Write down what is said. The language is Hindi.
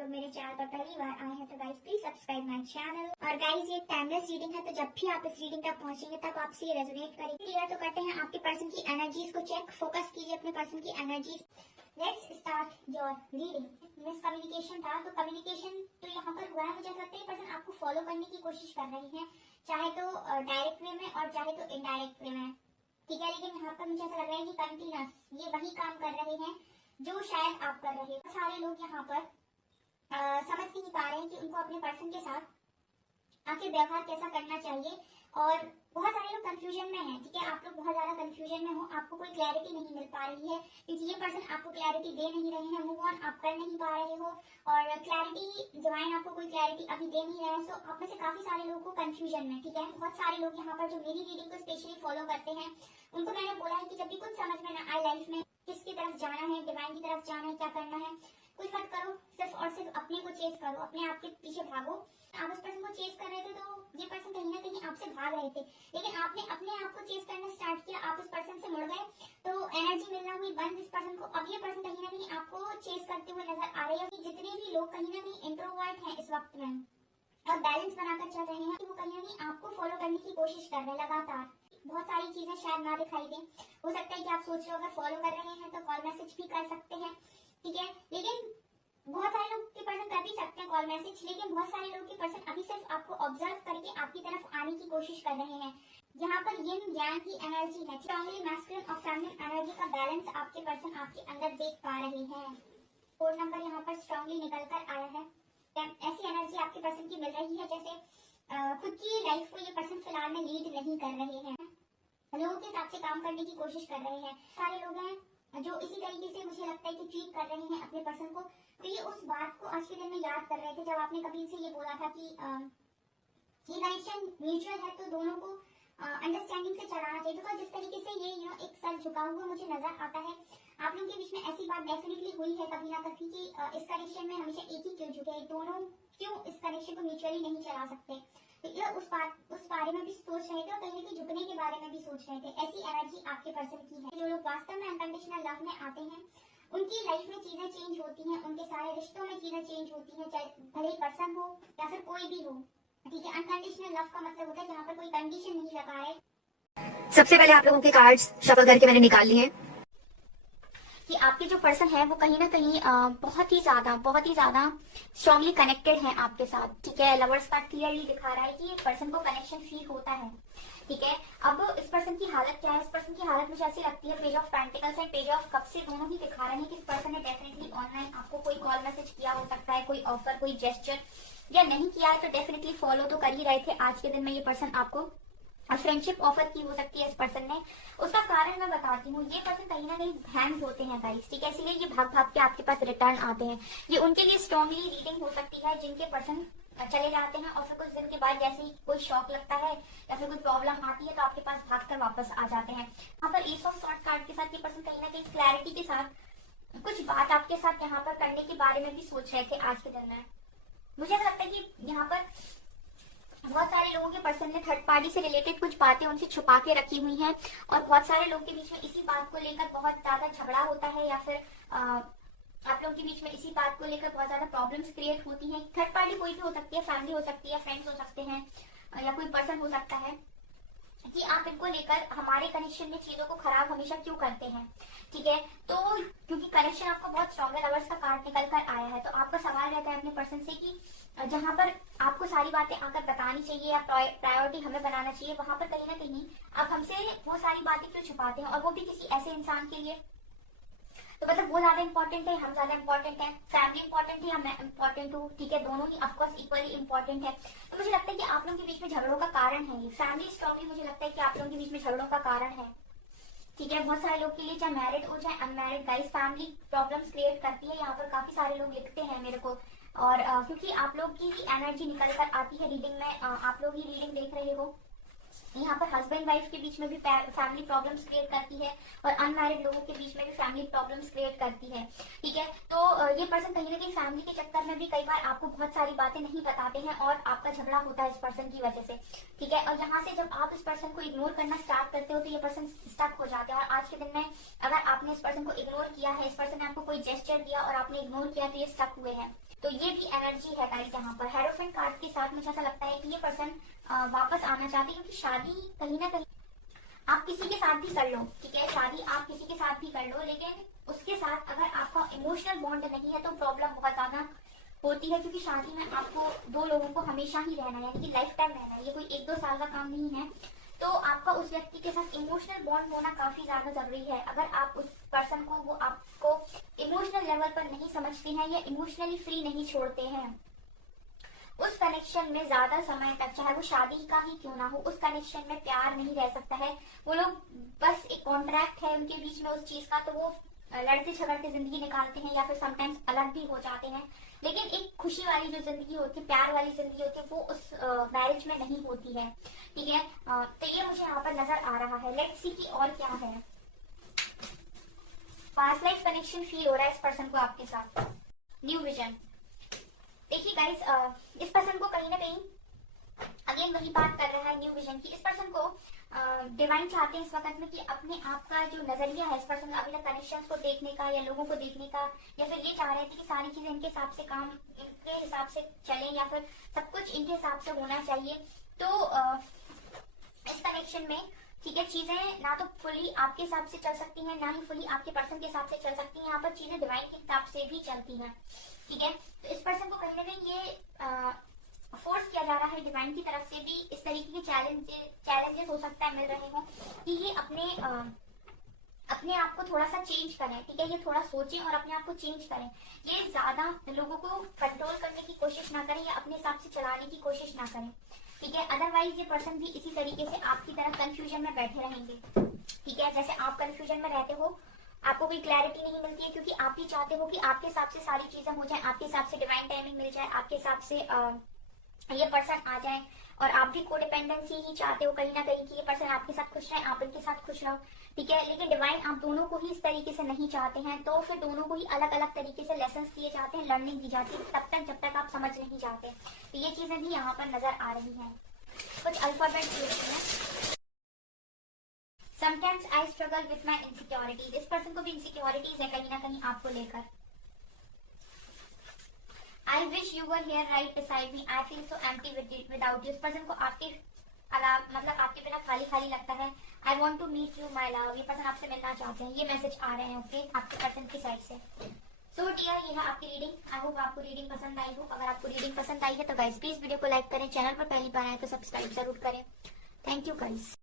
लोग मेरे चैनल पर पहली बार आए हैं तो guys please subscribe my channel. और गाइस ये टाइमलेस रीडिंग है, तो जब भी आप इस रीडिंग तक पहुंचेंगे तब आपसे ये रेजोनेट करेगी। क्लियर तो करते हैं आपके पर्सन की एनर्जीज को चेक, फोकस कीजिए अपने पर्सन की energies. Let's start your reading. Miscommunication था, तो कम्युनिकेशन तो यहाँ पर हुआ है। मुझे ऐसा लगता है पर्सन आपको फॉलो करने की कोशिश कर रही है, चाहे तो डायरेक्ट वे में और चाहे तो इनडायरेक्ट वे में, ठीक है। लेकिन यहाँ पर मुझे ऐसा लग रहा है कि कंटिन्यूस ये वही काम कर रहे हैं जो शायद आप कर रहे हो। सारे लोग यहाँ पर समझ नहीं पा रहे हैं कि उनको अपने पर्सन के साथ आखिर व्यवहार कैसा करना चाहिए, और बहुत सारे लोग कंफ्यूजन में हैं, ठीक है। आप लोग बहुत ज्यादा कंफ्यूजन में हो, आपको कोई क्लैरिटी नहीं मिल पा रही है क्योंकि ये पर्सन आपको क्लैरिटी दे नहीं रहे हैं, मूव ऑन आप कर नहीं पा रहे हो, और क्लैरिटी डिवाइन आपको कोई क्लैरिटी अभी दे नहीं रहा है। सो आप में से काफी सारे लोगों को कंफ्यूजन में, ठीक है। बहुत सारे लोग यहाँ पर जो मेरी रीडिंग को स्पेशली फॉलो करते हैं उनको मैंने बोला है कि जब भी कुछ समझ में ना आए लाइफ में किसकी तरफ जाना है, डिवाइन की तरफ जाना है, क्या करना है, कुछ मत करो, सिर्फ और सिर्फ अपने को चेस करो, अपने आप के पीछे भागो। आप उस पर्सन को चेस कर रहे थे तो ये पर्सन कहीं ना कहीं आपसे भाग रहे थे, लेकिन आपने अपने आप को चेस करना स्टार्ट किया, आप उस पर्सन से मुड़ गए तो एनर्जी मिलना हुई बंद इस पर्सन को। अब ये पर्सन कहीं ना कहीं आपको चेस करते हुए नजर आ रहे हैं। जितने भी लोग कहीं ना कहीं इंट्रोवर्ट हैं इस वक्त में और बैलेंस बनाकर चल रहे हैं, वो कहीं ना कहीं आपको फॉलो करने की कोशिश कर रहे हैं लगातार। बहुत सारी चीजें शायद ना दिखाई दें, हो सकता है कि आप सोच रहे हो अगर फॉलो कर रहे हैं तो कॉल मैसेज भी कर सकते हैं, ठीक है। लेकिन बहुत सारे लोग के पर्सन कर भी सकते हैं कॉल मैसेज, लेकिन बहुत सारे लोग के पर्सन अभी सिर्फ आपको ऑब्जर्व करके आपकी तरफ आने की कोशिश कर रहे हैं। यहाँ पर यिन यांग की एनर्जी है, स्ट्रांगली मैस्कुलिन और फेमिनिन एनर्जी का बैलेंस आपके पर्सन आपके अंदर देख पा रहे हैं। कोड नंबर यहाँ पर स्ट्रांगली निकल कर आया है। ऐसी एनर्जी आपके पर्सन की मिल रही है जैसे खुद की लाइफ को ये पर्सन फिलहाल में लीड नहीं कर रहे हैं, लोगों के हिसाब से काम करने की कोशिश कर रहे हैं। सारे लोग हैं जो इसी तरीके से मुझे लगता है कि ट्रीट कर रहे हैं अपने पर्सन को। तो ये उस बात को आज के दिन में याद कर रहे थे जब आपने कभी से ये बोला था कि ये कनेक्शन म्यूचुअल है, तो दोनों को अंडरस्टैंडिंग से चलाना चाहिए। तो जिस तरीके से ये एक सर झुका हुआ मुझे नजर आता है, आप लोगों के बीच में ऐसी बात डेफिनेटली हुई है कभी ना कभी कि इस कनेक्शन में हमेशा एक ही क्यों झुके, दोनों क्यों इस कनेक्शन को म्यूचुअली नहीं चला सकते। तो ये उस बारे में भी सोच रहे थे और कहीं ना कहीं झुकने के बारे में भी सोच रहे थे। ऐसी एनर्जी आपके पर्सन की है। जो लोग वास्तव में अनकंडीशनल लव में आते हैं उनकी लाइफ में चीजें चेंज होती हैं, उनके सारे रिश्तों में चीजें चेंज होती हैं, चाहे भले ही पर्सन हो या फिर कोई भी हो, ठीक है। अनकंडीशनल लव का मतलब होता है जहाँ पर कोई कंडीशन नहीं लगा है। सबसे पहले आप लोगों के कार्ड्स शफल करके मैंने निकाल लिए हैं कि आपके जो पर्सन है वो कहीं ना कहीं बहुत ही ज्यादा स्ट्रांगली कनेक्टेड है आपके साथ, ठीक है। लवर्स कार्ड क्लियरली दिखा रहा है कि पर्सन को कनेक्शन फील होता है, ठीक है। अब इस पर्सन की हालत क्या है? इस पर्सन की हालत मुझे ऐसी लगती है page of pentacles and page of cup से दोनों ही दिखा रहे हैं कि इस पर्सन ने डेफिनेटली ऑनलाइन आपको कोई कॉल मैसेज किया हो सकता है, कोई ऑफर, कोई जेस्चर, या नहीं किया है तो डेफिनेटली फॉलो तो कर ही रहे थे। आज के दिन में ये पर्सन आपको फ्रेंडशिप ऑफर की हो सकती है इस पर्सन ने। उसका कारण मैं बताती हूँ। ये पर्सन कहीं ना कहीं हैंग होते हैं गाइस, ठीक है, इसीलिए ये भाग भाग के आपके पास रिटर्न आते हैं। ये उनके लिए स्ट्रांगली रीडिंग हो सकती है जिनके पर्सन चले जाते हैं और फिर कुछ दिन के बाद जैसे ही कोई शॉक लगता है या फिर कोई प्रॉब्लम आती है तो आपके पास भागकर वापस आ जाते हैं। यहाँ पर एस ऑफ सॉर्ड कार्ड के साथ ये पर्सन कहीं ना कहीं क्लैरिटी के साथ कुछ बात आपके साथ यहाँ पर करने के बारे में भी सोच रहे थे आज के दिन में। मुझे ऐसा लगता है कि यहाँ पर बहुत सारे लोगों के पर्सन ने थर्ड पार्टी से रिलेटेड कुछ बातें उनसे छुपा के रखी हुई हैं और बहुत सारे लोगों के बीच में इसी बात को लेकर बहुत ज्यादा झगड़ा होता है या फिर आप लोगों के बीच में इसी बात को लेकर बहुत ज्यादा प्रॉब्लम्स क्रिएट होती हैं। थर्ड पार्टी कोई भी हो सकती है, फैमिली हो सकती है, फ्रेंड्स हो सकते हैं या कोई पर्सन हो सकता है कि आप इनको लेकर हमारे कनेक्शन में चीजों को खराब हमेशा क्यों करते हैं, ठीक है। तो क्योंकि कनेक्शन आपको बहुत स्ट्रॉन्ग है, लवर्स का कार्ड निकल कर आया है, तो आपका सवाल रहता है अपने पर्सन से कि जहां पर आपको सारी बातें आकर बतानी चाहिए या प्रायोरिटी हमें बनाना चाहिए, वहां पर कहीं ना कहीं आप हमसे वो सारी बातें क्यों छुपाते हैं, और वो भी किसी ऐसे इंसान के लिए। तो मतलब वो ज्यादा इंपॉर्टेंट है, हम ज्यादा इंपॉर्टेंट है, फैमिली इंपॉर्टेंट है, मैं इंपॉर्टेंट हूँ, ठीक है, दोनों ही ऑफकोर्स इक्वली इंपॉर्टेंट है। तो मुझे लगता है कि आप लोगों के बीच में झगड़ों का कारण है ये फैमिली स्ट्रॉन्गली, मुझे लगता है कि आप लोगों के बीच में झगड़ों का कारण है, ठीक है। बहुत सारे लोग के लिए चाहे मैरिड हो चाहे unmarried guys family problems create करती है। यहाँ पर काफी सारे लोग लिखते हैं मेरे को, और क्योंकि आप लोग की ही एनर्जी निकल कर आती है रीडिंग में, आप लोग ही रीडिंग देख रहे हो। यहाँ पर हस्बैंड वाइफ के बीच में भी फैमिली प्रॉब्लम्स क्रिएट करती है और अनमैरिड लोगों के बीच में भी फैमिली प्रॉब्लम्स क्रिएट करती है, ठीक है। तो ये पर्सन कहीं ना कहीं फैमिली के चक्कर में भी कई बार आपको बहुत सारी बातें नहीं बताते हैं और आपका झगड़ा होता है इस पर्सन की वजह से, ठीक है। और यहाँ से जब आप इस पर्सन को इग्नोर करना स्टार्ट करते हो तो ये पर्सन स्टक हो जाते हैं। और आज के दिन में अगर आपने इस पर्सन को इग्नोर किया है, इस पर्सन ने आपको कोई जेस्चर दिया और आपने इग्नोर किया तो ये स्टक हुए हैं। तो ये भी एनर्जी है गाइस यहाँ पर। हेरोफेंट कार्ड के साथ मुझे ऐसा लगता है कि ये पर्सन वापस आना चाहते हैं, क्योंकि शादी कहीं ना कहीं आप किसी के साथ भी कर लो, ठीक है, शादी आप किसी के साथ भी कर लो, लेकिन उसके साथ अगर आपका इमोशनल बॉन्ड नहीं है तो प्रॉब्लम बहुत ज्यादा होती है, क्योंकि शादी में आपको दो लोगों को हमेशा ही रहना है, यानी कि लाइफ टाइम रहना है, ये कोई 1-2 साल का काम नहीं है। तो आपका उस व्यक्ति के साथ इमोशनल बॉन्ड होना काफी ज्यादा जरूरी है। अगर आप उस पर्सन को, वो आपको इमोशनल लेवल पर नहीं समझते हैं या इमोशनली फ्री नहीं छोड़ते हैं, उस कनेक्शन में ज्यादा समय तक, चाहे वो शादी का ही क्यों ना हो, उस कनेक्शन में प्यार नहीं रह सकता है। वो लोग बस एक कॉन्ट्रैक्ट है उनके बीच में उस चीज का, तो वो लड़ते झगड़ते जिंदगी निकालते हैं या फिर समटाइम्स अलग भी हो जाते हैं, लेकिन एक खुशी वाली जो जिंदगी होती है, प्यार वाली जिंदगी होती है, वो उस मैरिज में नहीं होती है, ठीक है। तो ये मुझे यहाँ पर नजर आ रहा है। लेट्स सी कि और क्या है। पास्ट लाइफ कनेक्शन फील हो रहा है इस पर्सन को आपके साथ। New vision. देखिए गाइस, इस पर्सन को कहीं ना कहीं अगेन वही बात कर रहा है न्यू विजन की। इस पर्सन को डिवाइन चाहते हैं इस वक्त में कि अपने आप का जो नजरिया है इस पर्सन का, अभी तक कनेक्शंस को देखने का या लोगों को देखने का, या फिर ये चाह रहे थे कि सारी चीजें इनके हिसाब से काम, इनके हिसाब से चले, या फिर सब कुछ इनके हिसाब से होना चाहिए। तो इस कनेक्शन में, ठीक है, चीजें ना तो फुली आपके हिसाब से चल सकती हैं, ना ही फुली आपके पर्सन के हिसाब से चल सकती हैं। यहाँ पर चीजें डिवाइन के हिसाब से भी चलती हैं, ठीक है। तो इस पर्सन को कहीं ना कहीं ये फोर्स किया जा रहा है डिवाइन की तरफ से भी, इस तरीके के चैलेंजेस हो सकता है मिल रहे हो कि ये अपने आप को थोड़ा सा चेंज करें, ठीक है, ये थोड़ा सोचें और अपने आप को चेंज करें। ये ज्यादा लोगों को कंट्रोल करने की कोशिश ना करें या अपने हिसाब से चलाने की कोशिश ना करें, ठीक है। अदरवाइज ये पर्सन भी इसी तरीके से आपकी तरह कंफ्यूजन में बैठे रहेंगे, ठीक है। जैसे आप कंफ्यूजन में रहते हो, आपको कोई क्लैरिटी नहीं मिलती है, क्योंकि आप भी चाहते हो कि आपके हिसाब से सारी चीजें हो जाए, आपके हिसाब से डिवाइन टाइमिंग मिल जाए, आपके हिसाब से ये पर्सन आ जाए, और आप भी कोडिपेंडेंसी ही चाहते हो कहीं ना कहीं कि ये पर्सन आपके साथ खुश रहे, आप इनके साथ खुश रहो, ठीक है। लेकिन डिवाइन आप दोनों को ही इस तरीके से नहीं चाहते हैं, तो फिर दोनों को ही अलग अलग तरीके से लेसन दिए जाते हैं, लर्निंग दी जाती है, तब तक जब तक आप समझ नहीं जाते। तो ये चीजें भी यहाँ पर नजर आ रही हैं। कुछ अल्फाबेट देखते हैं। Sometimes I struggle with my insecurities. इस पर्सन को भी इनसिक्योरिटीज है कहीं ना कहीं आपको लेकर। I wish you were here right beside me. I feel so empty without you. इस पर्सन को आपके अलावा, मतलब आपके बिना खाली खाली लगता है। I want to meet you, my love. ये पर्सन आपसे मिलना चाहते हैं, ये मैसेज आ रहे हैं, ओके, आपके पर्सन की साइड से। सो डियर, ये है आपकी रीडिंग। आई होप आपको रीडिंग पसंद आई हो। अगर आपको रीडिंग पसंद आई है तो गाइस प्लीज वीडियो को लाइक करें, चैनल पर पहली बार आए तो सब्सक्राइब जरूर करें। Thank you guys.